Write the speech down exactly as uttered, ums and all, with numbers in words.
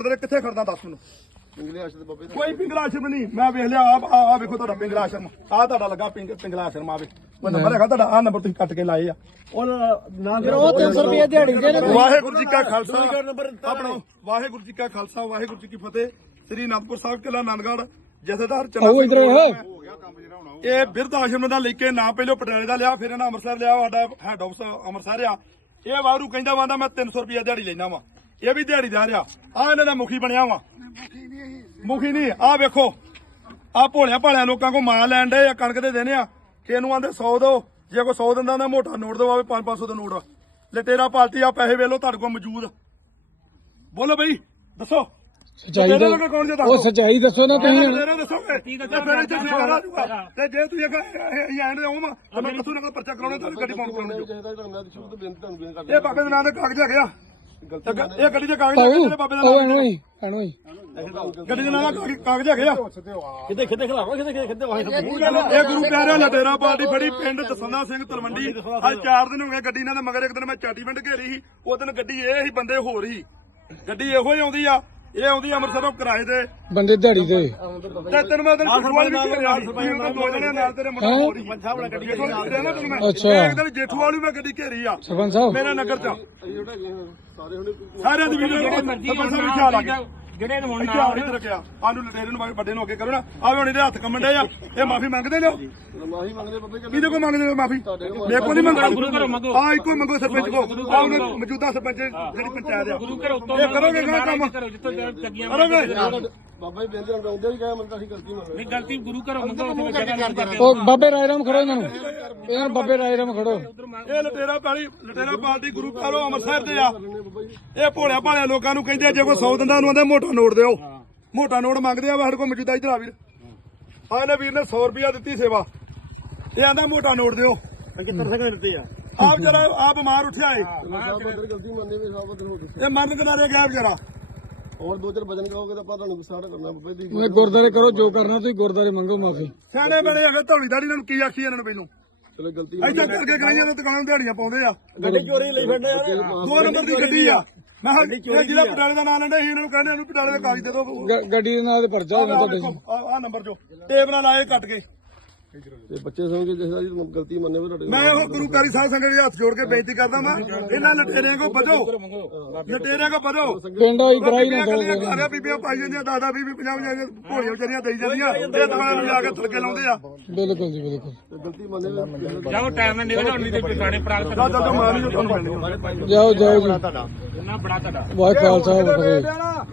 ਪਰਦੇ ਕਿੱਥੇ ਖੜਦਾ ਦੱਸ ਮੈਨੂੰ ਪਿੰਗਲੇ ਆਸ਼ਰ ਦੇ ਬਾਬੇ ਕੋਈ ਪਿੰਗਲਾ ਆਸ਼ਰਮ ਨਹੀਂ ਮੈਂ ਵੇਖ ਲਿਆ ਆ ਆ ਵੇਖੋ ਤੁਹਾਡਾ ਪਿੰਗਲਾ ਆਸ਼ਰਮ ਆ ਤੁਹਾਡਾ ਲੱਗਾ ਪਿੰਗ ਪਿੰਗਲਾ ਆਸ਼ਰਮ ਆਵੇ ਉਹ ਨੰਬਰ ਹੈਗਾ ਤੁਹਾਡਾ ਆ ਨੰਬਰ ਤੁਸੀਂ ਕੱਟ ਕੇ ਲਾਏ ਆ ਉਹ ਨਾ ਉਹ ਤਿੰਨ ਸੌ ਰੁਪਏ ਦਿਹਾੜੀ ਦੇ ਵਾਹਿਗੁਰੂ ਜੀ ਕਾ ਖਾਲਸਾ ਆਪਣਾ ਵਾਹਿਗੁਰੂ ਜੀ ਕਾ ਖਾਲਸਾ ਵਾਹਿਗੁਰੂ ਜੀ ਕੀ ਫਤਿਹ ਸ੍ਰੀ ਅਨੰਦਪੁਰ ਸਾਹਿਬ ਕਿਲਾ ਆਨੰਦਗੜ੍ਹ ਜਥੇਦਾਰ ਚੰਨਾ ਸਿੰਘ ਇਹ ਬਿਰਧ ਆਸ਼ਰਮ ਦਾ ਲੈ ਕੇ ਨਾ ਪਹਿਲੋਂ ਪਟਿਆਲੇ ਦਾ ਲਿਆ ਫਿਰ ਇਹਨਾਂ ਅੰਮ੍ਰਿਤਸਰ ਲਿਆ ਸਾਡਾ ਹੈਡ ਆਫਿਸ ਅੰਮ੍ਰਿਤਸਰ ਆ ਇਹ ਵਾਰੂ ਕਹਿੰਦਾ ਵਾਂਦਾ ਮੈਂ ਤਿੰਨ ਸੌ ਰੁਪਏ ਦਿਹਾੜੀ ਲੈਣਾ ਵਾ ਇਹ ਵੀ ਦਿਹਾੜੀ ਦਾ ਰਿਹਾ ਆ ਇਹਨਾਂ ਦਾ ਮੁਖੀ ਬਣਿਆ ਵਾ ਮੁਖੀ ਨਹੀਂ ਆ ਵੇਖੋ ਆ ਭੋਲਿਆ ਭਾਲਿਆ ਲੋਕਾਂ ਕੋ ਮਾਂ ਲੈਣ ਦੇ ਆ ਕਣਕ ਦੇ ਦੇਣੇ ਆ ਕਿ ਇਹਨੂੰ ਆਂਦੇ ਸੌ ਦੋ ਜੇ ਕੋਈ ਸੌ ਦਿੰਦਾ ਨਾ ਮੋਟਾ ਨੋਟ ਦਵਾਵੇ ਪੰਜ ਪੰਜ ਸੌ ਦਾ ਨੋਟ ਲਟੇਰਾ ਪਾਲਟੀ ਆ ਪੈਸੇ ਵੇਲੋ ਤੁਹਾਡੇ ਕੋਲ ਮੌਜੂਦ ਬੋਲੋ ਬਈ ਦੱਸੋ ਸੱਚਾਈ ਦਾ ਉਹ ਸੱਚਾਈ ਦੱਸੋ ਨਾ ਤੁਸੀਂ ਦੱਸੋਗੇ ਤੇ ਜੇ ਤੁਸੀਂ ਐਂਡ ਦੇ ਹੋਵਾਂ ਤਾਂ ਮੈਂ ਕਿਥੋਂ ਨਾ ਪਰਚਾ ਕਰਾਉਣਾ ਤੁਹਾਨੂੰ ਗੱਡੀ ਪਾਉਣ ਕਰਾਉਣੀ ਇਹ ਬਾਬੇ ਦੇ ਨਾਂ ਦੇ ਕਾਗਜ਼ ਹੈਗੇ ਆ ਇਹ ਗੱਡੀ ਦੇ ਕਾਗਜ਼ ਹੈਗੇ ਬਾਬੇ ਦੇ ਨਾਂ ਐਨੋਈ ਐਨੋਈ ਗੱਡੀ ਦੇ ਨਾਂ ਦੇ ਕਾਗਜ਼ ਹੈਗੇ ਆ ਕਿਤੇ ਕਿਤੇ ਖਲਾਵਾ ਕਿਤੇ ਕਿਤੇ ਵਾਹੀ ਇਹ ਗੁਰੂ ਪਿਆਰਿਆਂ ਲਟੇਰਾ ਪਾਰਟੀ ਫੜੀ ਪਿੰਡ ਦਸੰਨਾ ਸਿੰਘ ਤਲਵੰਡੀ ਅੱਜ ਚਾਰ ਦਿਨ ਹੋ ਗਏ ਗੱਡੀ ਨਾਲ ਮਗਰ ਇੱਕ ਦਿਨ ਮੈਂ ਚਾਟੀਵਿੰਡ ਘੇਰੀ ਸੀ ਉਹ ਦਿਨ ਗੱਡੀ ਇਹ ਹੀ ਬੰਦੇ ਹੋਰ ਹੀ ਗੱਡੀ ਇਹੋ ਹੀ ਆਉਂਦੀ ਆ ਇਹ ਆਉਂਦੀ ਅੰਮ੍ਰਿਤਸਰੋਂ ਕਿਰਾਏ ਤੇ ਬੰਦੇ ਦਿਹਾੜੀ ਤੇ ਤੇ ਤੈਨੂੰ ਮੈਂ ਜੇਠੂ ਵਾਲੀ ਵੀ ਘੇਰਿਆ ਦੋ ਜਣੇ ਨਾਲ ਤੇਰੇ ਮੁੰਡਾ ਹੋਰ ਹੀ ਪੰਜਾਬ ਵਾਲਾ ਗੱਡੀ ਅੱਛਾ ਇੱਕ ਦਿਨ ਜੇਠੂ ਵਾਲੀ ਮੈਂ ਗੱਡੀ ਘੇਰੀ ਆ ਸਰਪੰਚ ਸਾਹਿਬ ਮੇਰੇ ਨਗਰ ਚ ਸਾਰੇ ਹੁਣੇ ਸਾਰਿਆਂ ਦੀ ਵੀਡੀਓ ਸਰਪੰਚ ਸਾਹਿਬ ਖਿਆਲ ਆ ਗਿਆ ਜਿਹੜੇ ਨੂੰ ਹੁਣ ਇੱਥੇ ਆਉਣੀ ਤੇ ਰੱਖਿਆ ਆਨੂੰ ਲਟੇਰੇ ਨੂੰ ਵੱਡੇ ਨੂੰ ਅੱਗੇ ਕਰੋ ਨਾ ਆਵੇ ਹੁਣ ਇਹਦੇ ਹੱਥ ਕੰਮਣ ਡੇ ਆ ਇਹ ਮਾਫੀ ਮੰਗਦੇ ਨੇ ਮਾਹੀ ਮੰਗਦੇ ਬਾਬੇ ਕਿਹਦੇ ਕੋ ਮੰਗਦੇ ਨੇ ਮਾਫੀ ਮੇਰੇ ਕੋ ਨਹੀਂ ਮੰਗਦੇ ਆ ਇੱਕੋ ਮੰਗੋ ਸਰਪੰਚ ਕੋ ਆ ਉਹਨੇ ਮੌਜੂਦਾ ਸਰਪੰਚ ਜਿਹੜੀ ਪੰਚਾਇਤ ਆ ਗੁਰੂ ਘਰ ਉੱਤੋਂ ਇਹ ਕਰੋਗੇ ਕਿਹੜਾ ਕੰਮ ਜਿੱਥੋਂ ਚੱਗੀਆਂ ਕਰੋਗੇ ਬਾਬਾ ਜੀ ਬੇਨਤੀ ਆਉਂਦੇ ਵੀ ਕਹੇ ਮੰਨਦਾ ਸੀ ਗਲਤੀ ਮੰਨ ਨਹੀਂ ਗਲਤੀ ਗੁਰੂ ਘਰੋਂ ਮੰਗੋ ਉੱਥੇ ਉਹ ਬਾਬੇ ਰਾਏ ਰਾਮ ਖੜੋ ਇਹਨਾਂ ਨੂੰ ਇਹਨਾਂ ਨੂੰ ਬਾਬੇ ਰਾਏ ਰਾਮ ਖੜੋ ਇਹ ਲਟੇਰਾ ਪਾਲੀ ਲਟੇਰਾ ਪਾਲਦੀ ਗੁਰੂ ਘਰੋਂ ਅੰਮ੍ਰਿਤਸਰ ਤੇ ਆ ਇਹ ਭੋਲਿਆ ਭਾਲਿਆ ਲੋਕਾਂ ਨੂੰ ਕਹਿੰਦੇ ਜੇ ਕੋਈ ਸੌ ਦਿੰਦਾ ਉਹਨੂੰ ਆਂਦੇ ਮੋਟਾ ਨੋਟ ਦਿਓ ਮੋਟਾ ਨੋਟ ਮੰਗਦੇ ਆ ਸਾਡੇ ਕੋਲ ਮੌਜੂਦਾ ਇਧਰ ਆ ਵੀਰ ਆ ਇਹਨੇ ਵੀਰ ਨੇ ਸੌ ਰੁਪਇਆ ਦਿੱਤੀ ਸੇਵਾ ਇਹ ਆਂਦਾ ਮੋਟਾ ਨੋਟ ਦਿਓ ਕਿੱਥੇ ਸਕੇ ਦਿੱਤੇ ਆ ਆਪ ਜਰਾ ਆ ਬਿਮਾਰ ਉੱਠਿਆ ਏ ਗਲਤੀ ਮੰਨੇ ਵੀ ਸਾਬ ਬਦਲ ਹੋ ਗਈ ਇਹ ਮਰਨ ਕਿਨਾਰੇ ਗਿਆ ਵਿਚਾਰਾ ਹੋਰ ਦੋ ਚਾਰ ਵਜਨ ਕਹੋਗੇ ਤਾਂ ਆਪਾਂ ਤੁਹਾਨੂੰ ਵਿਸਾਰ ਕਰਨਾ ਬਾਬੇ ਦੀ ਮੈਂ ਗੁਰਦਾਰੇ ਕਰੋ ਜੋ ਕਰਨਾ ਤੁਸੀਂ ਗੁਰਦਾਰੇ ਮੰਗੋ ਮਾਫੀ ਸਿਆਣੇ ਬੜੇ ਅਗੇ ਧੌਲੀ ਦਾੜੀ ਇਹਨਾਂ ਨੂੰ ਕੀ ਆਖੀ ਇਹਨਾਂ ਨੂੰ ਪਹਿਲੋਂ ਚਲੋ ਗਲਤੀ ਇੱਥੇ ਕਰਕੇ ਕਰਾਈਆਂ ਨੇ ਦੁਕਾਨਾਂ ਦਿਹਾੜੀਆਂ ਪਾਉਂਦੇ ਆ ਗੱਡੀ ਚੋਰੀ ਲਈ ਫਿਰਦੇ ਯਾਰ ਦੋ ਨੰਬਰ ਦੀ ਗੱਡੀ ਆ ਮੈਂ ਕਿਹਾ ਜਿਹੜਾ ਪਟਿਆਲੇ ਦਾ ਨਾਂ ਲੈਂਦੇ ਸੀ ਇਹਨਾਂ ਨੂੰ ਕਹਿੰਦੇ ਇਹਨੂੰ ਪਟਿਆਲੇ ਦਾ ਕਾਗਜ਼ ਦੇ ਦਿਓ ਗੱਡੀ ਦੇ ਨਾਲ ਤੇ ਪਰਚਾ ਹੋਣਾ ਤੁਹਾਡੇ ਆ ਨੰਬਰ ਜੋ ਟੇਪ ਨਾਲ ਆਏ ਕੱਟ ਕੇ ਤੇ ਬੱਚੇ ਸਮਝ ਜਿਸ ਦੀ ਗਲਤੀ ਮੰਨੇ ਵੀ ਤੁਹਾਡੇ ਮੈਂ ਉਹ ਗੁਰੂ ਪਿਆਰੀ ਸਾਹਿਬ ਸੰਗਤ ਦੇ ਹੱਥ ਜੋੜ ਕੇ ਬੇਨਤੀ ਕਰਦਾ ਮੈਂ ਇਹਨਾਂ ਲਟੇਰਿਆਂ ਕੋ ਬਚੋ ਲਟੇਰਿਆਂ ਕੋ ਬਚੋ ਪਿੰਡ ਹੋਈ ਕਰਾਈ ਨਾ ਕਰੋ ਸਾਰੀਆਂ ਬੀਬੀਆਂ ਪਾਈ ਜਾਂਦੀਆਂ ਦਾਦਾ ਬੀਬੀ ਪੰਜਾਹ ਪੰਜਾਹ ਭੋਲੀਆਂ ਵਿਚਾਰੀਆਂ ਦੇਈ ਜਾਂਦੀਆਂ ਇਹ ਦੁਕਾਨਾਂ ਨੂੰ ਜਾ ਕੇ ਥਲਕੇ ਲਾਉਂਦੇ ਆ ਬਿਲਕੁਲ ਜੀ ਬਿਲਕੁਲ ਗਲਤੀ ਮੰਨੇ ਵੀ ਜਾਓ ਟਾਈਮ ਨਾਲ ਨਿਕਲ ਆਉਣੀ ਤੇ ਪੁਰਾਣੇ ਪ੍ਰਾਪਤ ਦਾਦਾ ਤੋਂ ਮਾਰੀ ਤੁਹਾਨੂੰ ਮਿਲਣੀ ਜਾਓ ਜਾਓ ਜੀ ਤੁਹਾਡਾ ਬੜਾ ਤੁਹਾਡਾ ਵਾਹਿ ਖਾਲਸਾ ਵਾਹਿ ਫਤਿਹ।